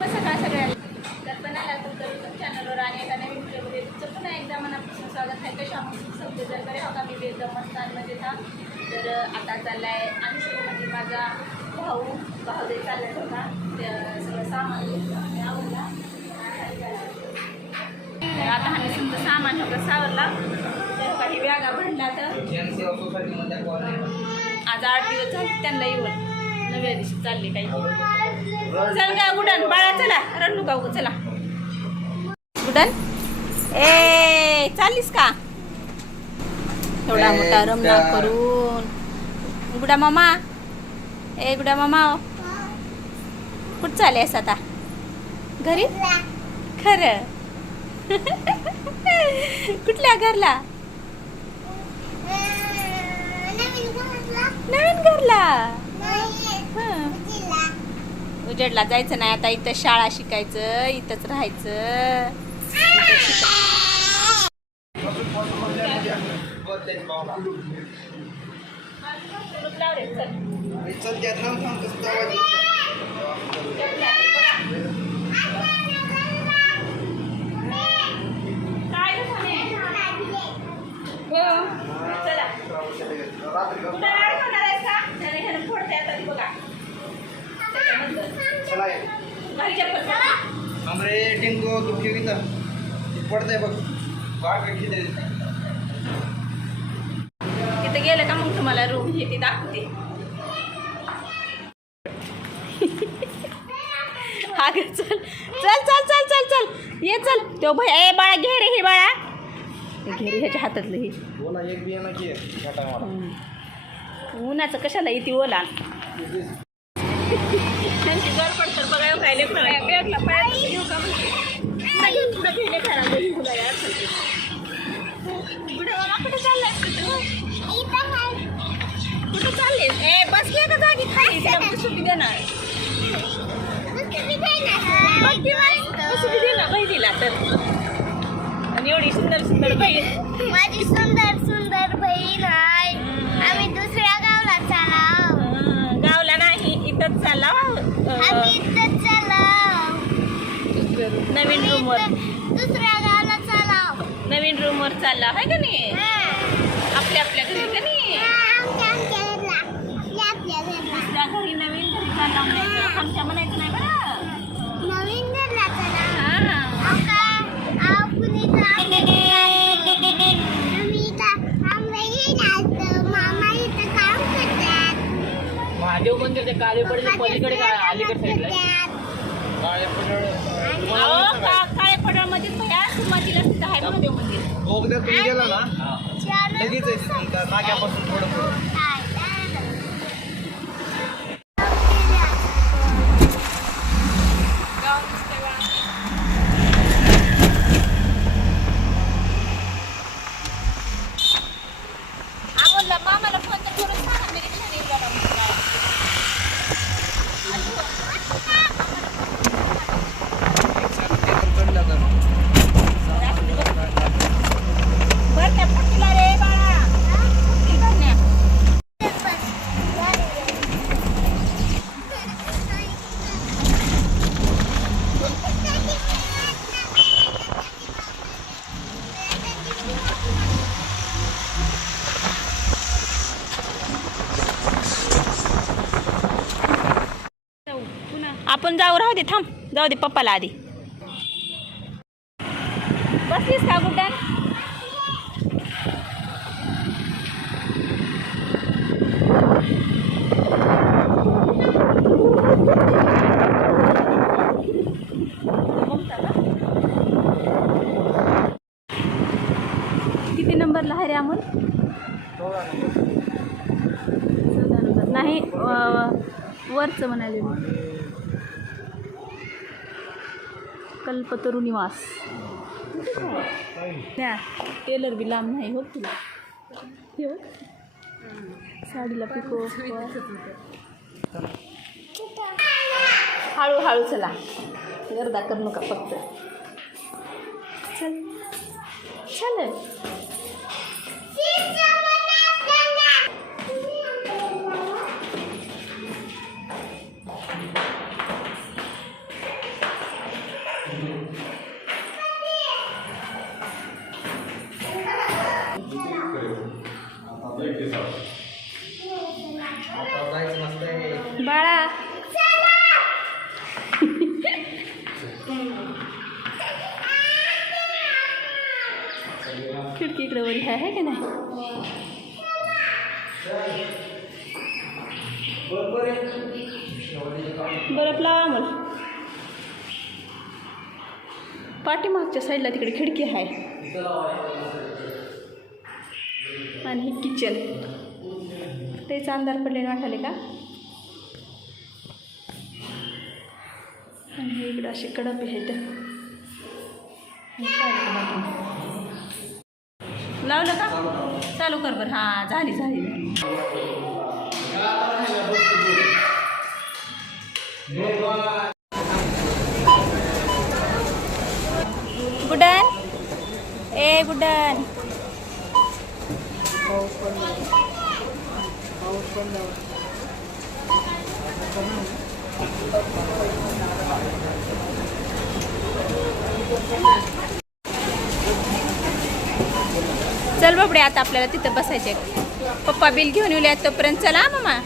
सकाळ सगळ्यांना कल्पनाला तुमचं चॅनलवर आणि एका नवीन व्हिडिओमध्ये तुमचं पुन्हा एकदा मनापासून स्वागत आहे. कशा समजे जर करे हो का मी बेदम स्थानमध्ये था तर आता चालला आहे आणि म्हणजे माझा भाऊ दे चालला होता सगळं सामान आवडला. आता आम्ही समजा सामान सगळं सावरला तर काही बॅगा भरला. तर आज 8 दिवस झाले त्यांना येऊन नव्या दिवशी चालले काही. चल का गुडन बाळा चला रडू का चला गुडन ए चाललीस का एवढा मोठा रमना करून. गुडा मामा ए गुडा मामा कुठं चालेस आता घरी खरं कुठल्या घरला नवीन घरला उजेडला जायचं नाही आता. इथं शाळा शिकायचं इथंच राहायचं. हमरे टिंको दुखी की तर पडते बघ बाग किती तिथे गेलं का मग तुम्हाला रूम हे ती दाखवते. हा ग चल चल चल चल चल चल ये चल तो भाई ए बाळा घे रे हे बाळा घे रे ह्याच्या हातातलं हे बोला एक बियाणं की उन्हाचं कशाला येते ओला त्यांची जर पडतं बघा काय बॅगला पाय येऊ का पुढे घेणे खराब तुला यार कुठे चाललाय कुठे चालले ए बस घे का जागी खाली त्याला सुट्टी देणार सुट्टी दे ना बहिणीला तर. आणि एवढी सुंदर सुंदर बहीण माझी सुंदर सुंदर बहीण आहे. आम्ही दुसऱ्या गावला चालाव. गावला नाही इथंच चालला आम्ही इथंच चालाव. नवीन रूमवर दुसऱ्या गावला चालाव. नवीन रूमवर चालला आहे का नाही आपल्या आपल्या घरी का नाही दुसऱ्या घरी नवीन घरी चालला म्हणायचं आमच्या म्हणायचं नाही बरं. नवीन घरला चला. महादेव मंदिर ते काळेपडच्या पलीकडे अलीकडे साईडला काळे पडळमध्ये सुरुवातीला सुद्धा आहे महादेव मंदिर. बोगद्यात तुम्ही गेला ना लगेच आहे नाक्यापासून थोडं पुढं. मामाला फोन तर करून सांगा मी रिक्षा येईल बरं त्या फुटीला रे बाळा फुटी भरण्या आपण जाऊ राहू दे थांब जाऊ दे पप्पाला आधी. बसलीस का गुड्डन किती नंबरला आहे रे अमोल 14 नंबर नाही वरचं म्हणाले मी कल्पतरू निवास. टेलर बी लांब नाही हो तुला हे साडीला पिको हळूहळू चला गर्दा करू नका फक्त चल चल. खिडकी इकडे वरी आहे का नाही? बरं लावा मला. पाठीमागच्या साईडला तिकडे खिडकी आहे आणि हे किचन. त्याचा अंधार पडलेला वाटाले का? आणि हे इकडं असे कडप आहेत. लावलं का? चालू कर बरं. हां झाली झाली. गुडन ए गुडन. चल बाबडे आता आपल्याला तिथं बसायचे. पप्पा बिल घेऊन येऊया तोपर्यंत. चला मामा.